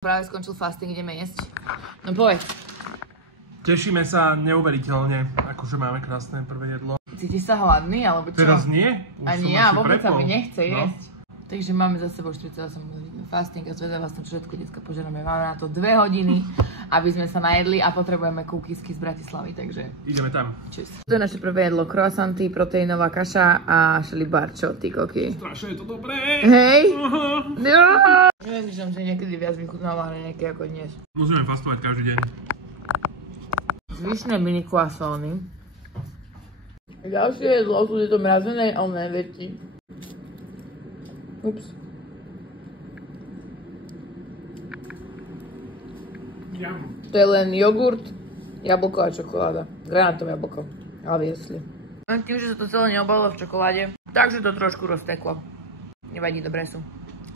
Práve skončil fasting, ideme jesť. No povedz. Tešíme sa neuveriteľne, akože máme krásne prvé jedlo. Cítiš sa hladný, alebo čo? Teraz nie? Ani ja, vôbec sa mi nechce jesť. Takže máme za sebou 48 hodín fasting a zvedavá som, čo všetko dneska požeráme. Máme na to 2 hodiny, aby sme sa najedli a potrebujeme kúkisky z Bratislavy, takže... Ideme tam. Čus. To je naše prvé jedlo. Croissanty, proteínová kaša a šelibarčo, ty koky. Strašne je to dobré. Hej! Neviem, že niekedy viac vychutnáva nejaké ako dnes. Musíme fastovať každý deň. Zvyšné mini croissony. Ďalšie jedlo sú tieto mrazené oné veci. Ups. To je len jogurt, jablko a čokoláda. Granátové jablko. Ale jesli. Len tým, že sa to celé neobalilo v čokoláde, takže to trošku rozteklo. Nevadí, dobré sú.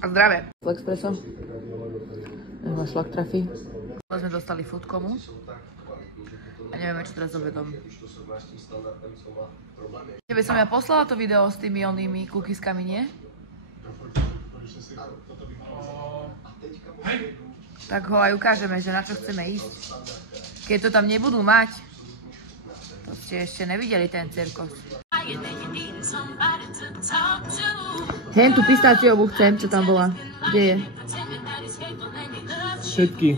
A zdravé. Flexpresso. Váš šlak trafí. Sme dostali foodkomu. A nevieme, čo teraz s obedom. Tebe som ja poslala to video s tými onými kukiskami, nie? Tak ho aj ukážeme, že na čo chceme ísť. Keď to tam nebudú mať, to ste ešte nevideli ten cirkus. Hen tú pistáciovú chcem, čo tam bola. Kde je? Všetky.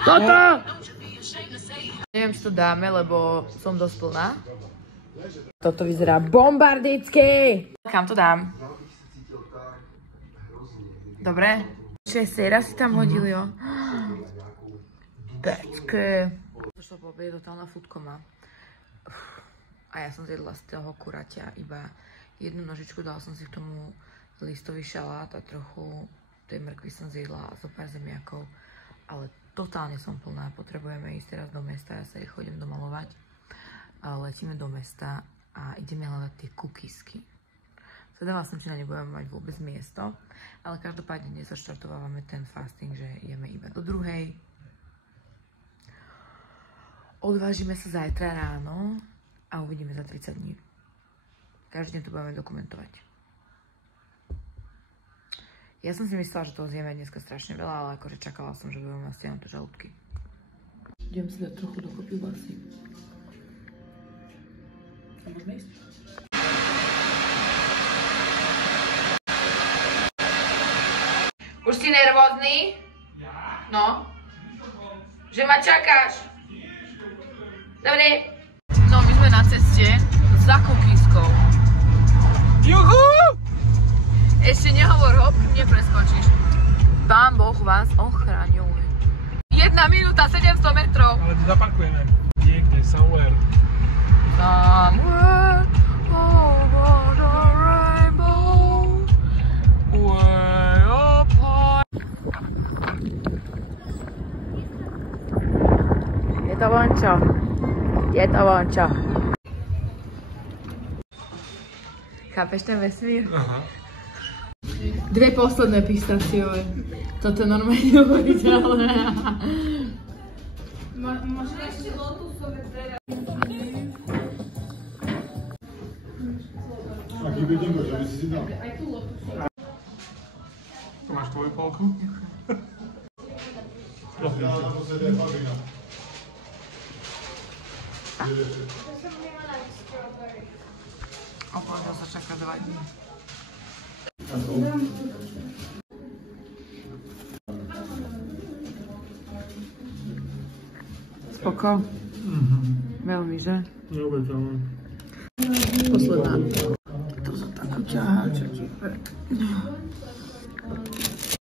Toto! Neviem, či to dáme, lebo som dosť plná. Toto vyzerá bombardicky! Kam to dám? Dobre? Séra si tam hodil, jo? Pečke. Došlo po obede totálna foodkoma. A ja som zjedla z toho kuraťa iba jednu nožičku, dala som si k tomu listový šalát a trochu tej mrkvy som zjedla a zo pár zemiakov. Ale totálne som plná, potrebujeme ísť teraz do mesta, ja sa ich chodím domalovať. Letíme do mesta a ideme hľadať tie kukisky. Zvedavá som, či na ne budeme mať vôbec miesto, ale každopádne dnes zaštartovávame ten fasting, že jeme iba do 2:00. Odvážime sa zajtra ráno a uvidíme za 30 dní. Každý deň to budeme dokumentovať. Ja som si myslela, že toho zjeme dneska strašne veľa, ale akože čakala som, že budeme mať stiahnuté žalúdky. Idem si dať trochu dokopy vlasy. A môžeme ísť? Už si nervózny? No. Že ma čakáš? Dobre. No, my sme na ceste za kukiskou. Juhu! Ešte nehovor, hop, nepreskočíš. Pán Boh vás ochraňuje. 1 minúta 700 metrov. Ale tu zaparkujeme. Niekde, somewhere. Somewhere over the rainbow. Way up high. Je to vončo. Je to vončo. Chápeš ten vesmír? Aha. 2 posledné pistáciové. Toto je normálne neuveriteľné. Možno ešte lotusové teda. Aký vidinko, že by si si dal? Aj tu lotusové. To máš tvoju polku? Ja na to sedie Fabina. Opovedal sa čaká 2 dní. Spoko? Veľmi, že? Neuveriteľné. Posledná. To sú takú ťaháčky.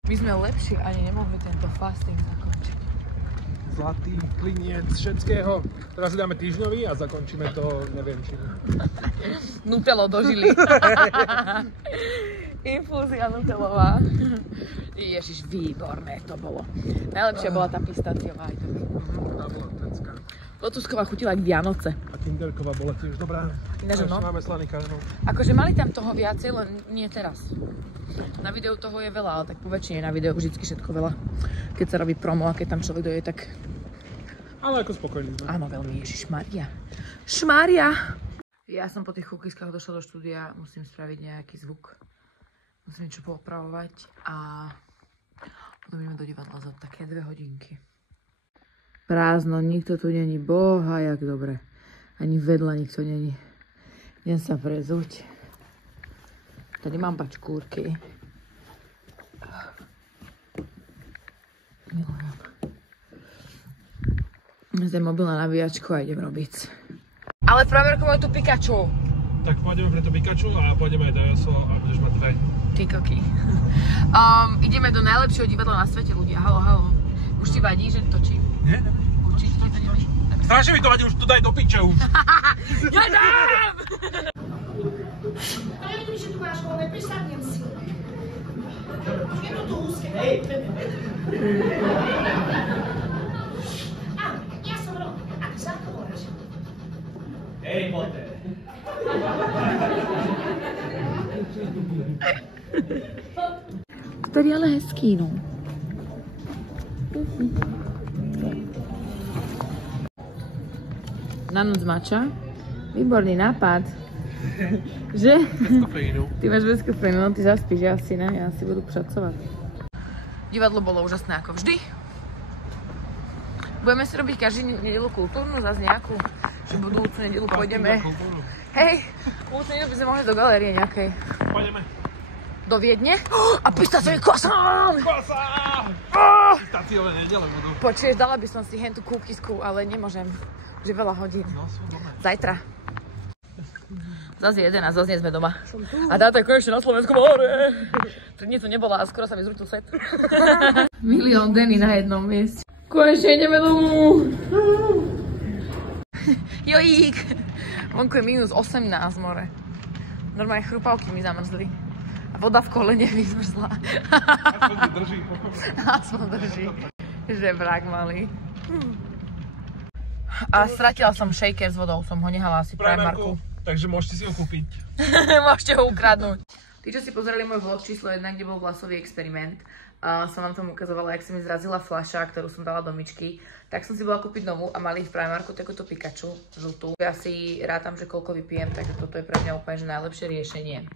My sme lepšie ani nemohli tento fasting zakončiť. Zlatý kliniec všetkého. Teraz si dáme týždňový a zakončíme to, neviem čím. Nutelo dožili. Infúzia nutelová. Ježiš, výborné to bolo. Najlepšia bola tá pistáciová aj to. Tá bola tenská. Lotusková chutila jak Vianoce. A Kinderková bola tiež dobrá. Ináč, no. Máme slaný karamel. Akože mali tam toho viacej, len nie teraz. Na videu toho je veľa, ale tak po väčšine na videu vždycky všetko veľa. Keď sa robí promo a keď tam človek dojde, tak... Ale ako spokojný sme. Áno, veľmi, Ježišmaria. Šmaria! Ja som po tých kukiskách došla do štúdia, musím spraviť nejaký zvuk. Musím niečo poopravovať a Potom ideme do divadla za také 2 hodinky. Prázdno, nikto tu není. Boha, jak dobre. Ani vedľa nikto není. Idem sa prezuť. Tady mám bačkúrky. Milujem. Zdaj mobil na nabíjačku a idem robiť. Ale v Primarku majú tu Pikachu. Tak pôjdeme pre to Pikachu a pôjdeme aj do Joso a budeš mať 2. Ty koky. Ideme do najlepšieho divadla na svete, ľudia. Halo, halo. Už ti vadí, že točím? Nie, nevadí. Určite ti to nevadí? Strašne mi to vadí, už to daj do piče už. Nedám! A ja vidím, že tu máš voľné, prisadnem si. Je to tu úzke. Hej. Áno, ja som Ron. A ty sa ako voláš? Harry Potter. To tady ale hezký, no. Na noc mača. Výborný nápad. Že? Bez kofeínu. Ty máš bez kofeínu, no ty zaspíš, ja si ne, ja si budu pracovať. Divadlo bolo úžasné ako vždy. Budeme si robiť každý nedelu kultúrnu, zase nejakú, že budúcu nedelu pôjdeme. Hej, budúcu nedelu by sme mohli do galérie nejakej. Pôjdeme. Do Viedne? A pistáciový croissant! Croissant! Pistáciové nedele budú. Počuješ, dala by som si hentu kúkisku, ale nemôžem. Že veľa hodín. No, sú doma. Zajtra. Zase jeden a zase nie sme doma. A táto je konečne na Slovensku more. 3 dní tu nebola a skoro sa mi zrútil svet. Milión deny na jednom mieste. Konečne ideme domů. Jojík. Vonku je minus 18 more. Normálne chrupavky mi zamrzli. A voda v kolene mi zmrzla. Aspoň to drží. Aspoň drží. Žebrák malý. A stratila som shaker s vodou, som ho nehala asi v Primarku. Takže môžete si ho kúpiť. Môžete ho ukradnúť. Tí, čo si pozreli môj vlog číslo 1, kde bol vlasový experiment, som vám tam ukazovala, jak sa mi zrazila fľaša, ktorú som dala do myčky, tak som si bola kúpiť novú a mali v Primarku takúto Pikachu, žltú. Ja si rátam, že koľko vypijem, takže toto je pre mňa úplne že najlepšie riešenie.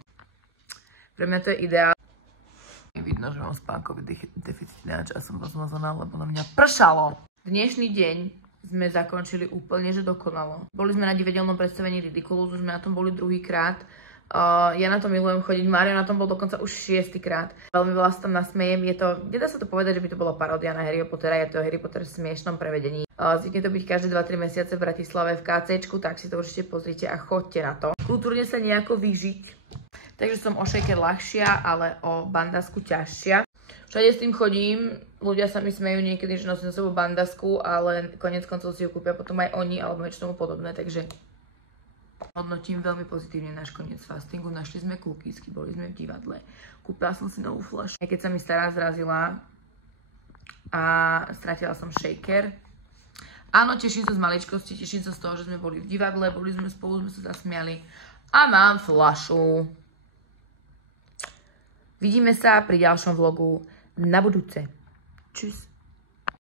Pre mňa to je ideál. Vidno, že mám spánkový deficit ináč a som rozmazaná, lebo na mňa pršalo. Dnešný deň sme zakončili úplne, že dokonalo. Boli sme na divadelnom predstavení Ridiculous, už sme na tom boli druhýkrát. Ja na to milujem chodiť, Mário na tom bol dokonca už 6. krát. Veľmi veľa sa tam nasmejem, je to, nedá sa to povedať, že by to bola paródia na Harryho Pottera, je to Harry Potter v smiešnom prevedení. Zvykne to byť každé 2-3 mesiace v Bratislave v KCčku, tak si to určite pozrite a choďte na to. Kultúrne sa nejako vyžiť. Takže som o shaker ľahšia, ale o bandasku ťažšia. Všade s tým chodím, ľudia sa mi smejú niekedy, že nosím za sebou bandasku, ale konec koncov si ju kúpia potom aj oni, alebo niečo tomu podobné, takže hodnotím veľmi pozitívne náš koniec fastingu. Našli sme kúkisky, boli sme v divadle, kúpila som si novú fľašu. Aj keď sa mi stará zrazila a stratila som shaker. Áno, teším sa z maličkosti, teším sa z toho, že sme boli v divadle, boli sme spolu, sme sa zasmiali a mám fľašu. Vidíme sa pri ďalšom vlogu na budúce. Čus.